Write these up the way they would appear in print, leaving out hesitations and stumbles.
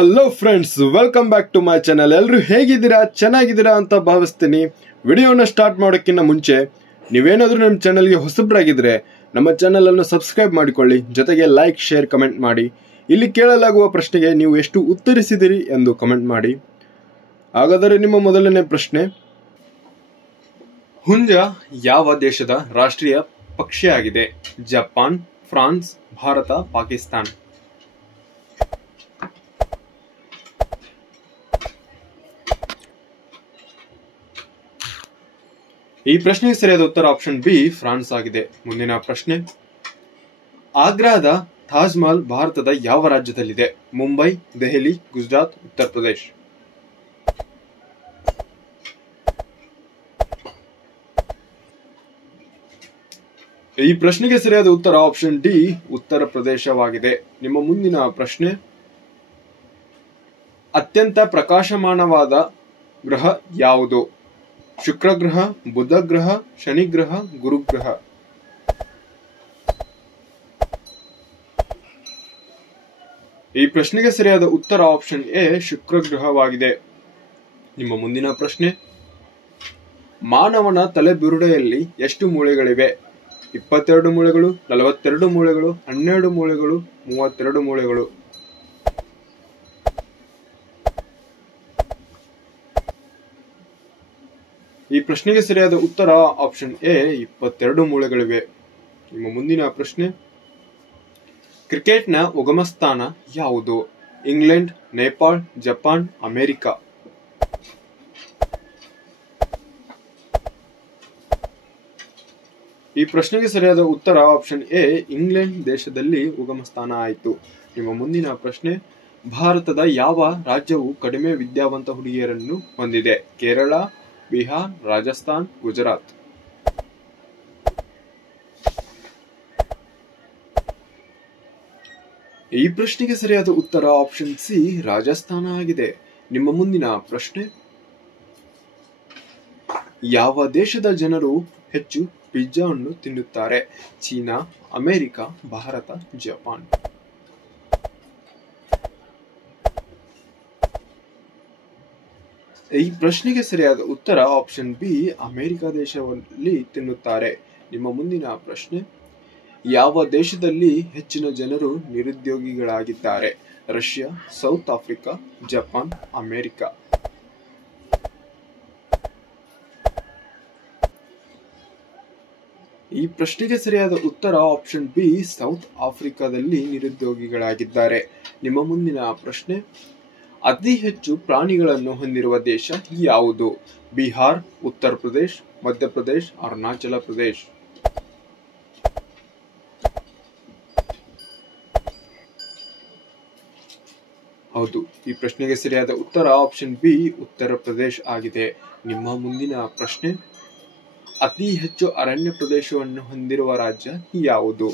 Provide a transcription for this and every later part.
Hello friends, welcome back to my channel. ಎಲ್ಲರೂ ಹೇಗಿದ್ದೀರಾ? ಚೆನ್ನಾಗಿದ್ದೀರಾ ಅಂತ ಭಾವಿಸ್ತೀನಿ. ವಿಡಿಯೋನ ಸ್ಟಾರ್ಟ್ ಮಾಡೋಕ್ಕಿಂತ ಮುಂಚೆ ನೀವೇನಾದರೂ ನಮ್ಮ ಚಾನಲ್ಗೆ ಹೊಸಬ್ರಾಗಿದ್ರೆ ನಮ್ಮ ಚಾನಲನ್ನು ಸಬ್ಸ್ಕ್ರೈಬ್ ಮಾಡಿಕೊಳ್ಳಿ, ಜೊತೆಗೆ ಲೈಕ್, ಶೇರ್, ಕಮೆಂಟ್ ಮಾಡಿ. ಇಲ್ಲಿ ಕೇಳಲಾಗುವ ಪ್ರಶ್ನೆಗೆ ನೀವು ಎಷ್ಟು ಉತ್ತರಿಸಿದಿರಿ ಎಂದು ಕಮೆಂಟ್ ಮಾಡಿ. ಹಾಗಾದರೆ ನಿಮ್ಮ ಮೊದಲನೇ ಪ್ರಶ್ನೆ, ಹುಂಜ ಯಾವ ದೇಶದ ರಾಷ್ಟ್ರೀಯ ಪಕ್ಷಿಯಾಗಿದೆ? Japan, France, Bharat, Pakistan. ಈ ಪ್ರಶ್ನೆಗೆ ಸರಿಯಾದ ಉತ್ತರ ಆಪ್ಷನ್ ಬಿ, ಫ್ರಾನ್ಸ್ ಆಗಿದೆ. ಮುಂದಿನ ಪ್ರಶ್ನೆ, ಆಗ್ರಾದ ತಾಜ್ ಮಹಲ್ ಭಾರತದ ಯಾವ ರಾಜ್ಯದಲ್ಲಿದೆ? ಮುಂಬೈ, ದೆಹಲಿ, ಗುಜರಾತ್, ಉತ್ತರ ಪ್ರದೇಶ್. ಈ ಪ್ರಶ್ನೆಗೆ ಸರಿಯಾದ ಉತ್ತರ ಆಪ್ಷನ್ ಡಿ, ಉತ್ತರ ಪ್ರದೇಶವಾಗಿದೆ. ನಿಮ್ಮ ಮುಂದಿನ ಪ್ರಶ್ನೆ, ಅತ್ಯಂತ ಪ್ರಕಾಶಮಾನವಾದ ಗ್ರಹ ಯಾವುದು? ಶುಕ್ರ ಗ್ರಹ, ಬುಧ ಗ್ರಹ, ಶನಿ ಗ್ರಹ, ಗುರುಗ್ರಹ. ಈ ಪ್ರಶ್ನೆಗೆ ಸರಿಯಾದ ಉತ್ತರ ಆಪ್ಷನ್ ಎ, ಶುಕ್ರ ಗ್ರಹವಾಗಿದೆ. ನಿಮ್ಮ ಮುಂದಿನ ಪ್ರಶ್ನೆ, ಮಾನವನ ತಲೆಬುರುಡೆಯಲ್ಲಿ ಎಷ್ಟು ಮೂಳೆಗಳಿವೆ? 22 ಮೂಳೆಗಳು, 42 ಮೂಳೆಗಳು, 12 ಮೂಳೆಗಳು, 32 ಮೂಳೆಗಳು. ಈ ಪ್ರಶ್ನೆಗೆ ಸರಿಯಾದ ಉತ್ತರ ಆಪ್ಷನ್ ಎ, 22 ಮೂಳೆಗಳಿವೆ. ನಿಮ್ಮ ಮುಂದಿನ ಪ್ರಶ್ನೆ, ಕ್ರಿಕೆಟ್ನ ಉಗಮ ಸ್ಥಾನ ಯಾವುದು? England, Nepal, Japan, America. ಈ ಪ್ರಶ್ನೆಗೆ ಸರಿಯಾದ ಉತ್ತರ ಆಪ್ಷನ್ ಎ, ಇಂಗ್ಲೆಂಡ್ ದೇಶದಲ್ಲಿ ಉಗಮ ಸ್ಥಾನ ಆಯಿತು. ನಿಮ್ಮ ಮುಂದಿನ ಪ್ರಶ್ನೆ, ಭಾರತದ ಯಾವ ರಾಜ್ಯವು ಕಡಿಮೆ ವಿದ್ಯಾವಂತ ಹುಡುಗಿಯರನ್ನು ಹೊಂದಿದೆ? ಕೇರಳ, ಬಿಹಾರ್, ರಾಜಸ್ಥಾನ್, ಗುಜರಾತ್. ಈ ಪ್ರಶ್ನೆಗೆ ಸರಿಯಾದ ಉತ್ತರ ಆಪ್ಷನ್ ಸಿ, ರಾಜಸ್ಥಾನ ಆಗಿದೆ. ನಿಮ್ಮ ಮುಂದಿನ ಪ್ರಶ್ನೆ, ಯಾವ ದೇಶದ ಜನರು ಹೆಚ್ಚು ಪಿಜ್ಜಾವನ್ನು ತಿನ್ನುತ್ತಾರೆ? China, America, Bharat, Japan. ಈ ಪ್ರಶ್ನೆಗೆ ಸರಿಯಾದ ಉತ್ತರ ಆಪ್ಷನ್ ಬಿ, ಅಮೆರಿಕ ದೇಶದಲ್ಲಿ ತಿನ್ನುತ್ತಾರೆ. ನಿಮ್ಮ ಮುಂದಿನ ಪ್ರಶ್ನೆ, ಯಾವ ದೇಶದಲ್ಲಿ ಹೆಚ್ಚಿನ ಜನರು ನಿರುದ್ಯೋಗಿಗಳಾಗಿದ್ದಾರೆ? Russia, South Africa, Japan, America. ಈ ಪ್ರಶ್ನೆಗೆ ಸರಿಯಾದ ಉತ್ತರ ಆಪ್ಷನ್ ಬಿ, ಸೌತ್ ಆಫ್ರಿಕಾದಲ್ಲಿ ನಿರುದ್ಯೋಗಿಗಳಾಗಿದ್ದಾರೆ. ನಿಮ್ಮ ಮುಂದಿನ ಪ್ರಶ್ನೆ, ಅತಿ ಹೆಚ್ಚು ಪ್ರಾಣಿಗಳನ್ನು ಹೊಂದಿರುವ ದೇಶ ಯಾವುದು? ಬಿಹಾರ್, ಉತ್ತರ ಪ್ರದೇಶ್, ಮಧ್ಯಪ್ರದೇಶ್, ಅರುಣಾಚಲ ಪ್ರದೇಶ್. ಹೌದು, ಈ ಪ್ರಶ್ನೆಗೆ ಸರಿಯಾದ ಉತ್ತರ ಆಪ್ಷನ್ ಬಿ, ಉತ್ತರ ಪ್ರದೇಶ್ ಆಗಿದೆ. ನಿಮ್ಮ ಮುಂದಿನ ಪ್ರಶ್ನೆ, ಅತಿ ಹೆಚ್ಚು ಅರಣ್ಯ ಪ್ರದೇಶವನ್ನು ಹೊಂದಿರುವ ರಾಜ್ಯ ಯಾವುದು?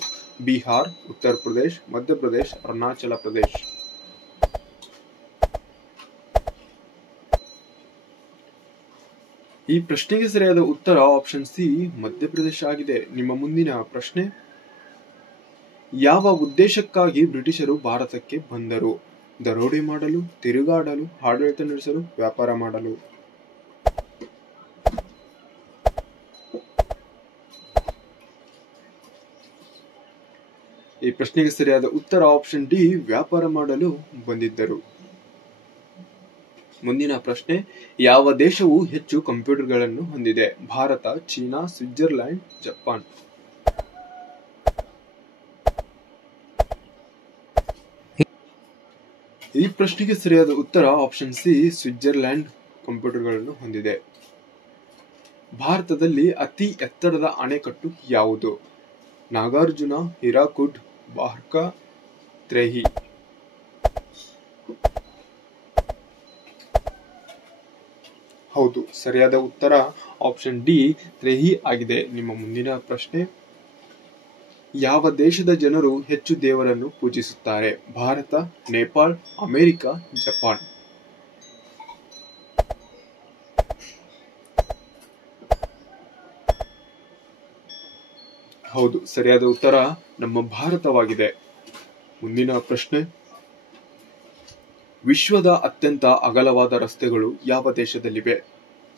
ಬಿಹಾರ್, ಉತ್ತರ ಪ್ರದೇಶ್, ಮಧ್ಯಪ್ರದೇಶ್, ಅರುಣಾಚಲ ಪ್ರದೇಶ್. ಈ ಪ್ರಶ್ನೆಗೆ ಸರಿಯಾದ ಉತ್ತರ ಆಪ್ಷನ್ ಸಿ, ಮಧ್ಯಪ್ರದೇಶ ಆಗಿದೆ. ನಿಮ್ಮ ಮುಂದಿನ ಪ್ರಶ್ನೆ, ಯಾವ ಉದ್ದೇಶಕ್ಕಾಗಿ ಬ್ರಿಟಿಷರು ಭಾರತಕ್ಕೆ ಬಂದರು? ದರೋಡೆ ಮಾಡಲು, ತಿರುಗಾಡಲು, ಆಡಳಿತ ನಡೆಸಲು, ವ್ಯಾಪಾರ ಮಾಡಲು. ಈ ಪ್ರಶ್ನೆಗೆ ಸರಿಯಾದ ಉತ್ತರ ಆಪ್ಷನ್ ಡಿ, ವ್ಯಾಪಾರ ಮಾಡಲು ಬಂದಿದ್ದರು. ಮುಂದಿನ ಪ್ರಶ್ನೆ, ಯಾವ ದೇಶವು ಹೆಚ್ಚು ಕಂಪ್ಯೂಟರ್ಗಳನ್ನು ಹೊಂದಿದೆ? Bharat, China, Switzerland, Japan. ಈ ಪ್ರಶ್ನೆಗೆ ಸರಿಯಾದ ಉತ್ತರ ಆಪ್ಷನ್ ಸಿ, ಸ್ವಿಟ್ಜರ್ಲ್ಯಾಂಡ್ ಕಂಪ್ಯೂಟರ್ಗಳನ್ನು ಹೊಂದಿದೆ. ಭಾರತದಲ್ಲಿ ಅತಿ ಎತ್ತರದ ಅಣೆಕಟ್ಟು ಯಾವುದು? ನಾಗಾರ್ಜುನ, ಹಿರಾಕುಡ್, ಬಾರ್ಕಾ, ತ್ರೇಹಿ. ಹೌದು, ಸರಿಯಾದ ಉತ್ತರ ಆಪ್ಷನ್ ಡಿ, ತ್ರೇಹಿ ಆಗಿದೆ. ನಿಮ್ಮ ಮುಂದಿನ ಪ್ರಶ್ನೆ, ಯಾವ ದೇಶದ ಜನರು ಹೆಚ್ಚು ದೇವರನ್ನು ಪೂಜಿಸುತ್ತಾರೆ? Bharat, Nepal, America, Japan. ಹೌದು, ಸರಿಯಾದ ಉತ್ತರ ನಮ್ಮ ಭಾರತವಾಗಿದೆ. ಮುಂದಿನ ಪ್ರಶ್ನೆ, ವಿಶ್ವದ ಅತ್ಯಂತ ಅಗಲವಾದ ರಸ್ತೆಗಳು ಯಾವ ದೇಶದಲ್ಲಿವೆ?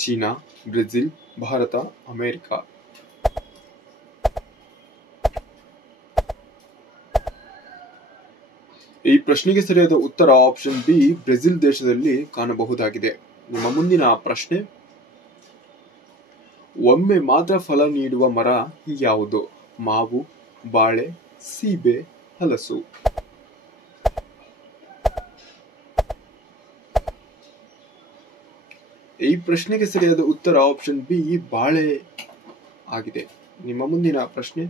China, Brazil, Bharat, America. ಈ ಪ್ರಶ್ನೆಗೆ ಸರಿಯಾದ ಉತ್ತರ ಆಪ್ಷನ್ ಬಿ, ಬ್ರೆಜಿಲ್ ದೇಶದಲ್ಲಿ ಕಾಣಬಹುದಾಗಿದೆ. ನಿಮ್ಮ ಮುಂದಿನ ಪ್ರಶ್ನೆ, ಒಮ್ಮೆ ಮಾತ್ರ ಫಲ ನೀಡುವ ಮರ ಯಾವುದು? ಮಾವು, ಬಾಳೆ, ಸೀಬೆ, ಹಲಸು. ಈ ಪ್ರಶ್ನೆಗೆ ಸರಿಯಾದ ಉತ್ತರ ಆಪ್ಷನ್ ಬಿ, ಬಾಳೆ ಆಗಿದೆ. ನಿಮ್ಮ ಮುಂದಿನ ಪ್ರಶ್ನೆ,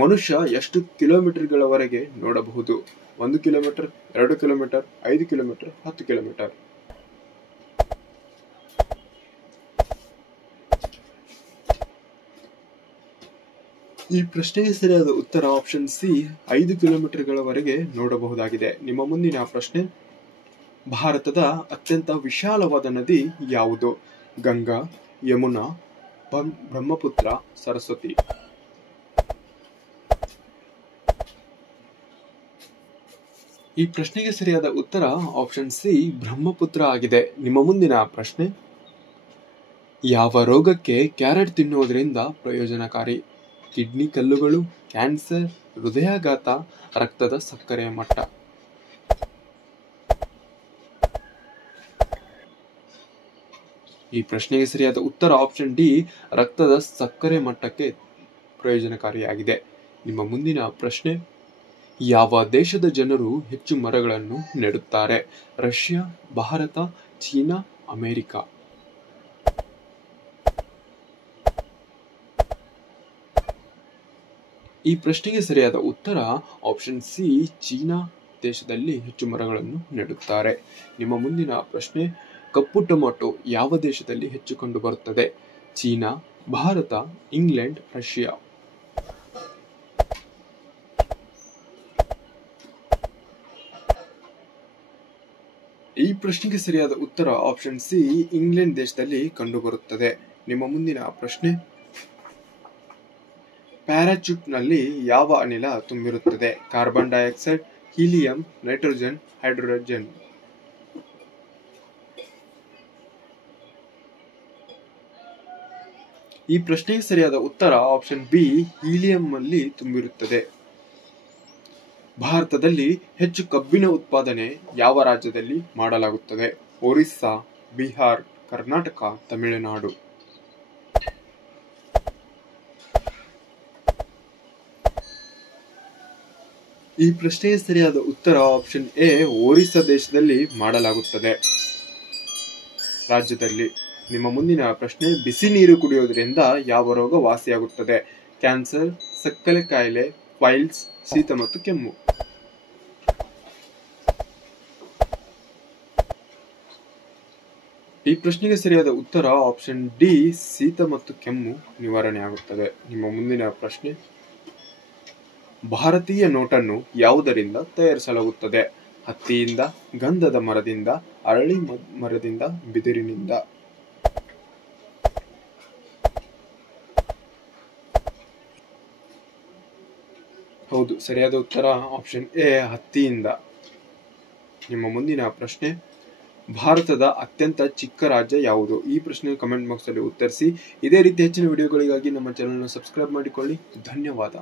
ಮನುಷ್ಯ ಎಷ್ಟು ಕಿಲೋಮೀಟರ್ಗಳವರೆಗೆ ನೋಡಬಹುದು? 1 ಕಿಲೋಮೀಟರ್, 2 ಕಿಲೋಮೀಟರ್, 5 ಕಿಲೋಮೀಟರ್, 10 ಕಿಲೋಮೀಟರ್. ಈ ಪ್ರಶ್ನೆಗೆ ಸರಿಯಾದ ಉತ್ತರ ಆಪ್ಷನ್ ಸಿ, 5 ಕಿಲೋಮೀಟರ್ಗಳವರೆಗೆ ನೋಡಬಹುದಾಗಿದೆ. ನಿಮ್ಮ ಮುಂದಿನ ಪ್ರಶ್ನೆ, ಭಾರತದ ಅತ್ಯಂತ ವಿಶಾಲವಾದ ನದಿ ಯಾವುದು? ಗಂಗಾ, ಯಮುನಾ, ಬ್ರಹ್ಮಪುತ್ರ, ಸರಸ್ವತಿ. ಈ ಪ್ರಶ್ನೆಗೆ ಸರಿಯಾದ ಉತ್ತರ ಆಪ್ಷನ್ ಸಿ, ಬ್ರಹ್ಮಪುತ್ರ ಆಗಿದೆ. ನಿಮ್ಮ ಮುಂದಿನ ಪ್ರಶ್ನೆ, ಯಾವ ರೋಗಕ್ಕೆ ಕ್ಯಾರೆಟ್ ತಿನ್ನುವುದರಿಂದ ಪ್ರಯೋಜನಕಾರಿ? ಕಿಡ್ನಿ ಕಲ್ಲುಗಳು, ಕ್ಯಾನ್ಸರ್, ಹೃದಯಾಘಾತ, ರಕ್ತದ ಸಕ್ಕರೆಯ ಮಟ್ಟ. ಈ ಪ್ರಶ್ನೆಗೆ ಸರಿಯಾದ ಉತ್ತರ ಆಪ್ಷನ್ ಡಿ, ರಕ್ತದ ಸಕ್ಕರೆ ಮಟ್ಟಕ್ಕೆ ಪ್ರಯೋಜನಕಾರಿಯಾಗಿದೆ. ನಿಮ್ಮ ಮುಂದಿನ ಪ್ರಶ್ನೆ, ಯಾವ ದೇಶದ ಜನರು ಹೆಚ್ಚು ಮರಗಳನ್ನು ನೆಡುತ್ತಾರೆ? Russia, Bharat, China, America. ಈ ಪ್ರಶ್ನೆಗೆ ಸರಿಯಾದ ಉತ್ತರ ಆಪ್ಷನ್ ಸಿ, ಚೀನಾ ದೇಶದಲ್ಲಿ ಹೆಚ್ಚು ಮರಗಳನ್ನು ನೆಡುತ್ತಾರೆ. ನಿಮ್ಮ ಮುಂದಿನ ಪ್ರಶ್ನೆ, ಕಪ್ಪು ಟೊಮೆಟೊ ಯಾವ ದೇಶದಲ್ಲಿ ಹೆಚ್ಚು ಕಂಡು ಬರುತ್ತದೆ? China, Bharat, England, Russia. ಈ ಪ್ರಶ್ನೆಗೆ ಸರಿಯಾದ ಉತ್ತರ ಆಪ್ಷನ್ ಸಿ, ಇಂಗ್ಲೆಂಡ್ ದೇಶದಲ್ಲಿ ಕಂಡುಬರುತ್ತದೆ. ನಿಮ್ಮ ಮುಂದಿನ ಪ್ರಶ್ನೆ, ಪ್ಯಾರಾಚೂಟ್ ನಲ್ಲಿ ಯಾವ ಅನಿಲ ತುಂಬಿರುತ್ತದೆ? Carbon dioxide, helium, nitrogen, hydrogen. ಈ ಪ್ರಶ್ನೆಗೆ ಸರಿಯಾದ ಉತ್ತರ ಆಪ್ಷನ್ ಬಿ, ಹೀಲಿಯಂ ಅಲ್ಲಿ ತುಂಬಿರುತ್ತದೆ. ಭಾರತದಲ್ಲಿ ಹೆಚ್ಚು ಕಬ್ಬಿನ ಉತ್ಪಾದನೆ ಯಾವ ರಾಜ್ಯದಲ್ಲಿ ಮಾಡಲಾಗುತ್ತದೆ? ಒರಿಸ್ಸಾ, ಬಿಹಾರ್, ಕರ್ನಾಟಕ, ತಮಿಳುನಾಡು. ಈ ಪ್ರಶ್ನೆಗೆ ಸರಿಯಾದ ಉತ್ತರ ಆಪ್ಷನ್ ಎ, ಒರಿಸ್ಸಾ ದೇಶದಲ್ಲಿ ಮಾಡಲಾಗುತ್ತದೆ ರಾಜ್ಯದಲ್ಲಿ. ನಿಮ್ಮ ಮುಂದಿನ ಪ್ರಶ್ನೆ, ಬಿಸಿ ನೀರು ಕುಡಿಯೋದ್ರಿಂದ ಯಾವ ರೋಗ ವಾಸಿಯಾಗುತ್ತದೆ? ಕ್ಯಾನ್ಸರ್, ಸಕ್ಕರೆ ಕಾಯಿಲೆ, ಪೈಲ್ಸ್, ಶೀತ ಮತ್ತು ಕೆಮ್ಮು. ಈ ಪ್ರಶ್ನೆಗೆ ಸರಿಯಾದ ಉತ್ತರ ಆಪ್ಷನ್ ಡಿ, ಶೀತ ಮತ್ತು ಕೆಮ್ಮು ನಿವಾರಣೆ ಆಗುತ್ತದೆ. ನಿಮ್ಮ ಮುಂದಿನ ಪ್ರಶ್ನೆ, ಭಾರತೀಯ ನೋಟನ್ನು ಯಾವುದರಿಂದ ತಯಾರಿಸಲಾಗುತ್ತದೆ? ಹತ್ತಿಯಿಂದ, ಗಂಧದ ಮರದಿಂದ, ಅರಳಿ ಮರದಿಂದ, ಬಿದಿರಿನಿಂದ. ಹೌದು, ಸರಿಯಾದ ಉತ್ತರ ಆಪ್ಷನ್ ಎ, ಹತ್ತಿಯಿಂದ. ನಿಮ್ಮ ಮುಂದಿನ ಪ್ರಶ್ನೆ, ಭಾರತದ ಅತ್ಯಂತ ಚಿಕ್ಕ ರಾಜ್ಯ ಯಾವುದು? ಈ ಪ್ರಶ್ನೆ ಕಮೆಂಟ್ ಬಾಕ್ಸ್ ಅಲ್ಲಿ ಉತ್ತರಿಸಿ. ಇದೇ ರೀತಿ ಹೆಚ್ಚಿನ ವಿಡಿಯೋಗಳಿಗಾಗಿ ನಮ್ಮ ಚಾನೆಲ್ ಅನ್ನು ಸಬ್ಸ್ಕ್ರೈಬ್ ಮಾಡಿಕೊಳ್ಳಿ. ಧನ್ಯವಾದ.